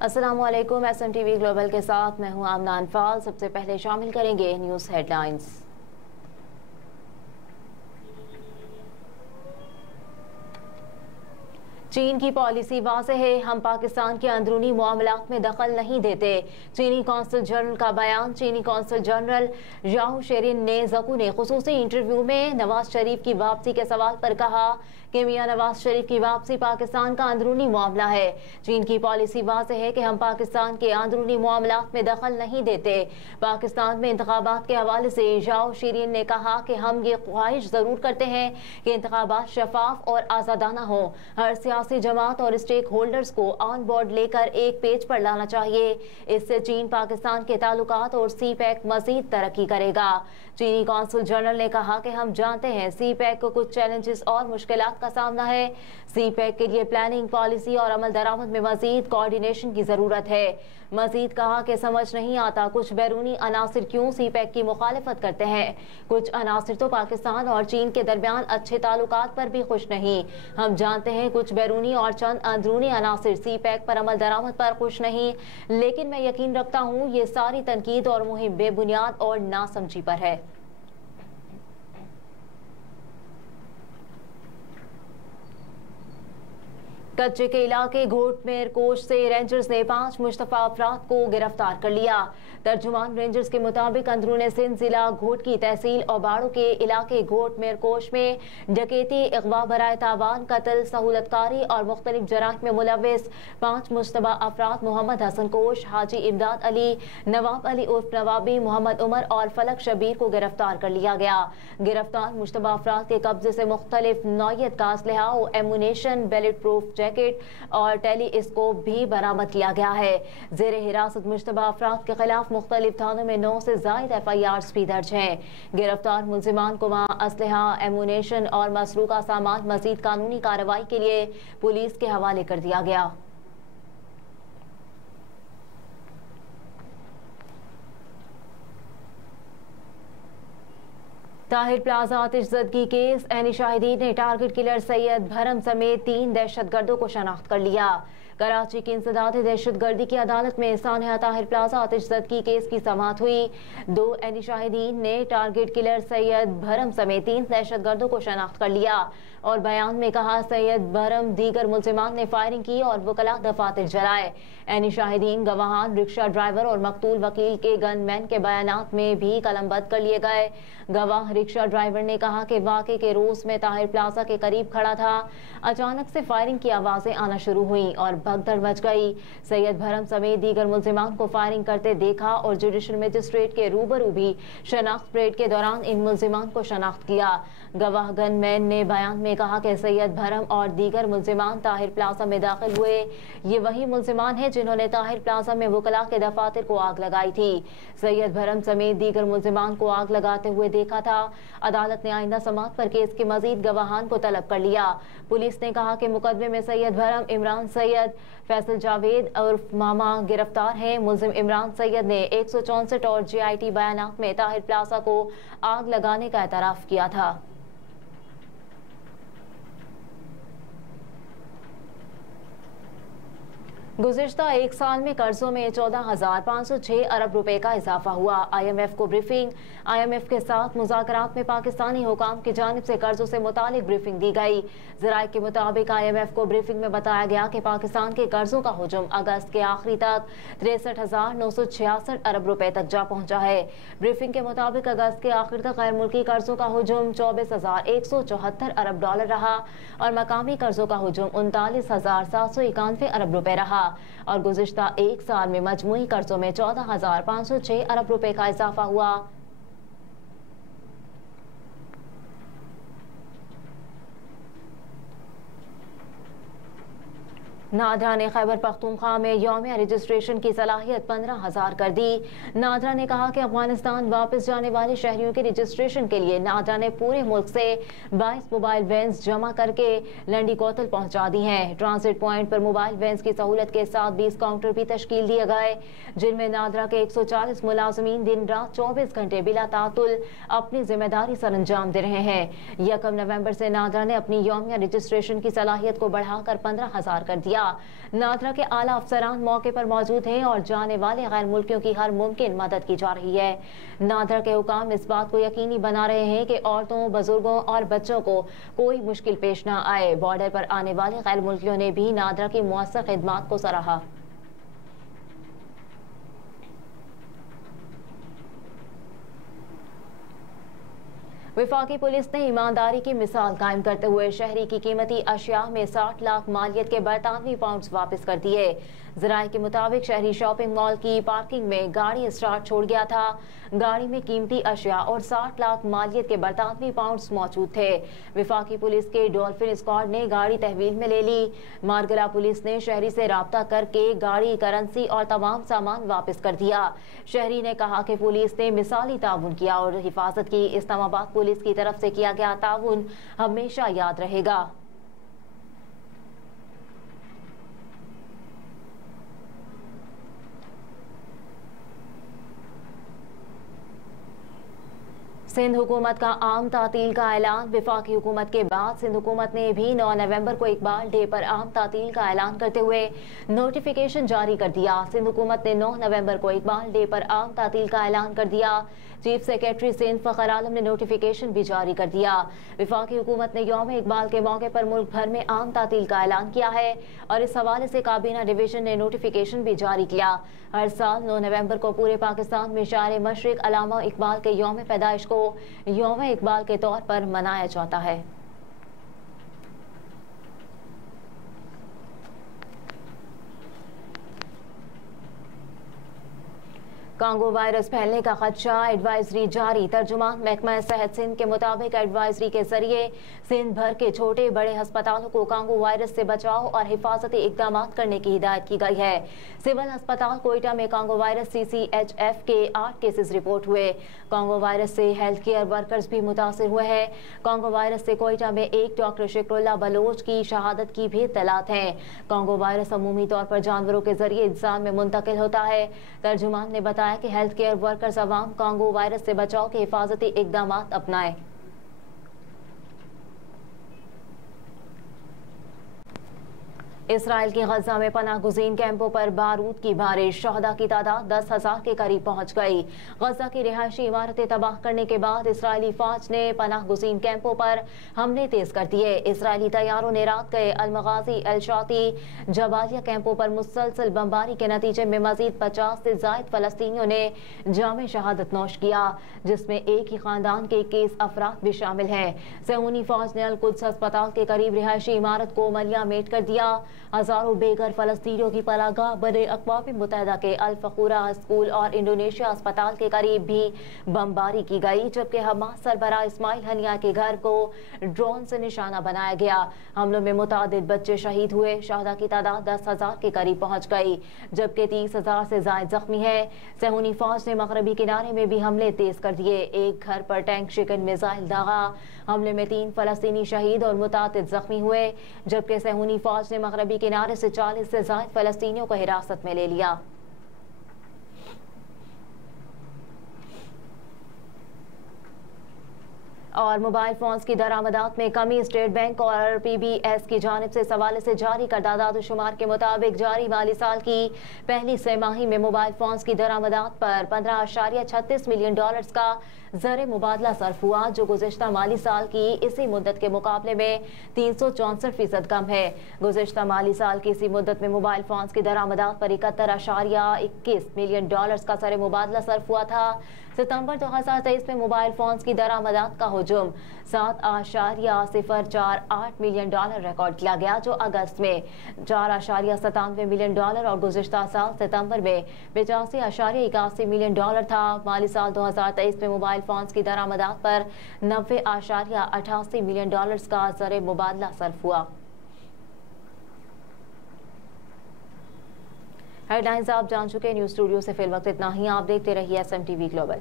अस्सलामुअलैकुम। SMTV global के साथ मैं हूं आमना अनफाल। सबसे पहले शामिल करेंगे न्यूज़ हेडलाइंस। चीन की पॉलिसी वाज़ेह है, हम पाकिस्तान के अंदरूनी मामलात में दखल नहीं देते। चीनी कौंसल जनरल का बयान। चीनी कौंसल जनरल याओ शेरिन ने ज़कू ने खुसूसी इंटरव्यू में नवाज शरीफ की वापसी के सवाल पर कहा कि मियां नवाज शरीफ की वापसी पाकिस्तान का अंदरूनी मामला है। चीन की पॉलिसी वाज़ेह है कि हम पाकिस्तान के अंदरूनी मामलात में दखल नहीं देते। पाकिस्तान में इंतखाबात के हवाले से याओ शेरिन ने कहा कि हम ये ख्वाहिश जरूर करते हैं कि इंतखाबात शफाफ और आज़ादाना हो। हर सियासी जमात और स्टेक होल्डर्स को ऑन बोर्ड लेकर एक पेज पर लाना चाहिए। इससे चीन पाकिस्तान के ताल्लुकात और CPEC मजीद तरक्की करेगा। चीनी कौंसल जनरल ने कहा कि हम जानते हैं CPEC को कुछ चैलेंजेस और मुश्किलात का सामना है। CPEC के लिए प्लानिंग, पॉलिसी और अमल दरामद में मजीद कोऑर्डिनेशन की जरूरत है। मजीद कहा कि समझ नहीं आता कुछ बैरूनी अनासिर क्यों CPEC की मुखालिफत करते हैं। कुछ अनासिर तो पाकिस्तान और चीन के दरमियान अच्छे ताल्लुकात पर भी खुश नहीं। हम जानते हैं कुछ बैरूनी और चंद अंदरूनी अनासिर CPEC पर अमल दरामद पर खुश नहीं, लेकिन मैं यकीन रखता हूँ ये सारी तनकीद और मुहिम बेबुनियाद और नासमझी पर है। कच्चे के इलाके घोटमेर कोच से रेंजर्स ने 5 मुश्तफा अफराद को गिरफ्तार कर लिया। तर्जुमान रेंजर्स के मुताबिक अंदरून सिंध जिला घोट की तहसील ओबाड़ो के इलाके घोटमेर कोच में डकैती, अगवा बराए तावान, कत्ल, सहूलतकारी और मुख्तलिफ जराइम में मुलव्विस 5 मुश्तबा अफराद मोहम्मद हसन कोश, हाजी इमदाद अली, नवाब अली उर्फ नवाबी, मोहम्मद उमर और फलक शबीर को गिरफ्तार कर लिया गया। गिरफ्तार मुश्तबा अफराद के कब्जे से मुख्तलिफ नौयत का असलहा और एमुनेशन, बुलेट प्रूफ जैकेट और टेलीस्कोप भी बरामद किया गया है। जेर हिरासत मुश्तबा अफराद के खिलाफ मुख्तलिफ थानों में 9 से ज़ायद FIRs भी दर्ज हैं। गिरफ्तार मुलजिमान को वहाँ असलहा, एमुनेशन और मसरूका सामान मजीद कानूनी कार्रवाई के लिए पुलिस के हवाले कर दिया गया। ताहिर प्लाजा आतिशज़दगी केस। एनी शाहिदीन ने टारगेट किलर सैयद भरम समेत 3 दहशतगर्दों को शनाख्त कर लिया। कराची की इंसदादी दहशतगर्दी की अदालत में सानहा ताहिर प्लाजा आतिशज़दगी केस की समाअत हुई। 2 एनी शाहिदीन ने टारगेट किलर सैयद भरम समेत 3 दहशतगर्दों को शनाख्त कर लिया और बयान में कहा सैयद भरम दीगर मुल्जिमान ने फायरिंग की और वकला दफातर जलाए। एनी शाहिदीन, गवाहान, रिक्शा ड्राइवर और मकतूल वकील के गनमैन के बयानात में भी कलमबंद कर लिए गए। गवाह रिक्शा ड्राइवर ने कहा कि वाक़े के रोज में ताहिर प्लाजा के करीब खड़ा था। अचानक से फायरिंग की आवाजें आना शुरू हुई और भगदड़ मच गई। सैयद भरम समेत दीगर मुल्जिमान को फायरिंग करते देखा और जुडिशल मजिस्ट्रेट के रूबरू भी शनाख्त परेड के दौरान इन मुल्जिमान को शनाख्त किया। गवाह गनमैन ने बयान में कहा कि सैयद भरम और दीगर मुल्जिमान ताहिर प्लाजा में दाखिल हुए। ये वही मुल्जिमान हैं जिन्होंने ताहिर प्लाजा में वकला के दफातर को आग लगाई थी। सैयद भरम समेत दीगर मुल्जिमान को आग लगाते हुए देखा था। अदालत ने आइंदा समाअत पर केस के मजीद गवाहान को तलब कर लिया। पुलिस ने कहा कि मुकदमे में सैयद भरम, इमरान सैयद, फैसल जावेद उर्फ मामा गिरफ्तार हैं। मुल्जिम इमरान सैयद ने 164 और GIT बयानात में ताहिर प्लाजा को आग लगाने का एतराफ किया था। गुज़िश्ता एक साल में कर्जों में 14,506 अरब रुपए का इजाफा हुआ। IMF को ब्रीफिंग। IMF के साथ मुज़ाकरात में पाकिस्तानी हुकाम की जानिब से कर्जों से मुतालिक ब्रीफिंग दी गई। ज़राए के मुताबिक IMF को ब्रीफिंग में बताया गया कि पाकिस्तान के कर्जों का हुजूम अगस्त के आखिरी तक 63,966 अरब रुपए तक जा पहुंचा है। ब्रीफिंग के मुताबिक अगस्त के आखिर तक गैर मुल्की कर्जों का हुजूम 24,174 अरब डॉलर रहा और मकामी कर्जों का हुजूम 39,791 अरब रुपए रहा और गुज़िश्ता एक साल में मजमूई कर्जों में 14,506 अरब रुपए का इजाफा हुआ। नादरा ने खैबर पख्तूनख्वा में यौमिया रजिस्ट्रेशन की सलाहियत 15,000 कर दी। नादरा ने कहा कि अफगानिस्तान वापस जाने वाले शहरियों के रजिस्ट्रेशन के लिए नादरा ने पूरे मुल्क से 22 मोबाइल वैन्स जमा करके लंडी कोतल पहुंचा दी हैं। ट्रांसिट पॉइंट पर मोबाइल वैन्स की सहूलत के साथ 20 काउंटर भी तश्कील दिए गए, जिनमें नादरा के 140 मुलाजमीन दिन रात 24 घंटे बिला तातुल अपनी जिम्मेदारी सर अंजाम दे रहे हैं। 1 नवंबर से नादरा ने अपनी यौमिया रजिस्ट्रेशन की सलाहियत को बढ़ाकर 15,000 कर दिया। किया। नादरा के आला अफसरान मौके पर मौजूद हैं और जाने वाले गैर मुल्कियों की हर मुमकिन मदद की जा रही है। नादरा के हुकाम इस बात को यकीनी बना रहे हैं कि औरतों, बुजुर्गों और बच्चों को कोई मुश्किल पेश न आए। बॉर्डर पर आने वाले गैर मुल्कियों ने भी नादरा की मुअस्सर खिदमात को सराहा। वफाकी पुलिस ने ईमानदारी की मिसाल कायम करते हुए शहरी की कीमती अशिया में 60 लाख मालियत के 92 पाउंड्स वापस कर दिए। जराये के मुताबिक शहरी शॉपिंग मॉल की पार्किंग में गाड़ी स्टार्ट छोड़ गया था। गाड़ी में कीमती अशिया और 60 लाख मालियत के 92 पाउंड्स मौजूद थे। वफाकी पुलिस के डॉल्फिन स्क्वाड ने गाड़ी तहवील में ले ली। मारगला पुलिस ने शहरी से राब्ता करके गाड़ी, करेंसी और तमाम सामान वापस कर दिया। शहरी ने कहा कि पुलिस ने मिसाली ताउन किया और हिफाजत की। इस्लामाबाद पुलिस की तरफ से किया गया ताउन हमेशा याद रहेगा। सिंध हुकूमत का आम तातील का ऐलान। वफाकी हुकूमत के बाद सिंध हुकूमत ने भी 9 नवंबर को इकबाल डे पर आम तातील का ऐलान करते हुए नोटिफिकेशन जारी कर दिया। सिंध हुकूमत ने 9 नवंबर को इकबाल डे पर आम तातील का ऐलान कर दिया। चीफ सेक्रेटरी सिंध फखर आलम ने नोटिफिकेशन भी जारी कर दिया। वफाकी हुकूमत ने यौम इकबाल के मौके पर मुल्क भर में आम तातील का ऐलान किया है और इस हवाले से काबीना डिवीजन ने नोटिफिकेशन भी जारी किया। हर साल 9 नवंबर को पूरे पाकिस्तान में शायर मशरिक अल्लामा इकबाल के यौम पैदाइश को यौम इकबाल के तौर पर मनाया जाता है। कांगो वायरस फैलने का खदशा, एडवाइजरी जारी। तर्जुमान महकमा सेहत सिंध के मुताबिक एडवाइजरी के जरिए सिंध भर के छोटे बड़े अस्पतालों को कांगो वायरस से बचाव और हिफाजती इकदाम करने की हिदायत की गई है। सिविल अस्पताल कोयटा में कांगो वायरस CCHF के 8 केसेस रिपोर्ट हुए। कांगो वायरस से हेल्थ केयर वर्कर्स भी मुतासिर हुए हैं। कांगो वायरस से कोयटा में एक डॉक्टर शिकरुल्लाह बलोच की शहादत की भी इत्तलात हैं। कांगो वायरस अमूमी तौर पर जानवरों के जरिए इंसान में मुंतकिल होता है। तर्जुमान ने बताया कि हेल्थ केयर वर्कर्स अवाम कांगो वायरस से बचाव के हिफाजती इकदाम अपनाएं। इसराइल की गजा में पनाह गुज़ीन कैंपों पर बारूद की बारिश। शहदा की तादाद 10,000 के करीब पहुंच गई। गजा की रिहायशी इमारतें तबाह करने के बाद इसराइली फौज ने पनाह गुज़ीन कैंपों पर हमले तेज कर दिए। इसराइली तैयारों ने रात गए अलमगाजी, एलशाती, जबालिया कैंपों पर मुसलसल बमबारी के नतीजे में मजीद 50 से जायद फलस्तीनियों ने जाम शहादत नोश किया, जिसमें एक ही खानदान के 21 अफराद भी शामिल हैं। सहूनी फौज ने अल-कुद्स अस्पताल के करीब रिहायशी इमारत को मलिया मेट कर दिया। हजारों बेघर फलस्तीनियों की पनाहगाह बने अक़वाम मुत्तहिदा के अल फखूरा स्कूल और इंडोनेशिया अस्पताल के करीब भी बमबारी की गई, जबकि हमास सरबराह इस्माइल हनिया के घर को ड्रोन से निशाना बनाया गया। हमलों में मुतादिद बच्चे शहीद हुए। शहदा की तादाद 10,000 के करीब पहुंच गई, जबकि 30,000 से जायद जख्मी है। सहूनी फौज ने मगरबी किनारे में भी हमले तेज कर दिए। एक घर पर टैंक शिकन मिसाइल दागा। हमले में 3 फलस्तीनी शहीद और मुतादिद जख्मी हुए, जबकि सहूनी फौज ने मगरबी किनारे से 40 से जायद फलस्तीनियों को हिरासत में ले लिया। और मोबाइल फोन्स की दरामदात में कमी। स्टेट बैंक और PBS की जानिब से इस हवाले से जारी करदा दाद-ओ-शुमार के मुताबिक जारी माली साल की पहली तिमाही में मोबाइल फोन्स की दरामदात पर $15.36 मिलियन का ज़र मुबादला सर्फ हुआ, जो गुज़िश्ता माली साल की इसी मुद्दत के मुकाबले में 364% कम है। गुज़िश्ता माली साल की इसी मुद्दत में मोबाइल फोन्स की दरामदात पर $71.21 मिलियन का ज़र मुबादला सर्फ हुआ था। सितंबर 2023 में मोबाइल फोन्स की दरामदात का हुजूम $7.048 मिलियन रिकॉर्ड किया गया, जो अगस्त में $4.97 मिलियन और गुज़िश्ता साल सितंबर में $85.81 मिलियन था। माली साल 2023 में मोबाइल फोन्स की दरामदात पर $90.88 मिलियन का ज़र मुबादला सर्फ हुआ। हेडलाइंस आप जान चुके। न्यूज़ स्टूडियो से फिल वक्त इतना ही। आप देखते रहिए SMTV ग्लोबल।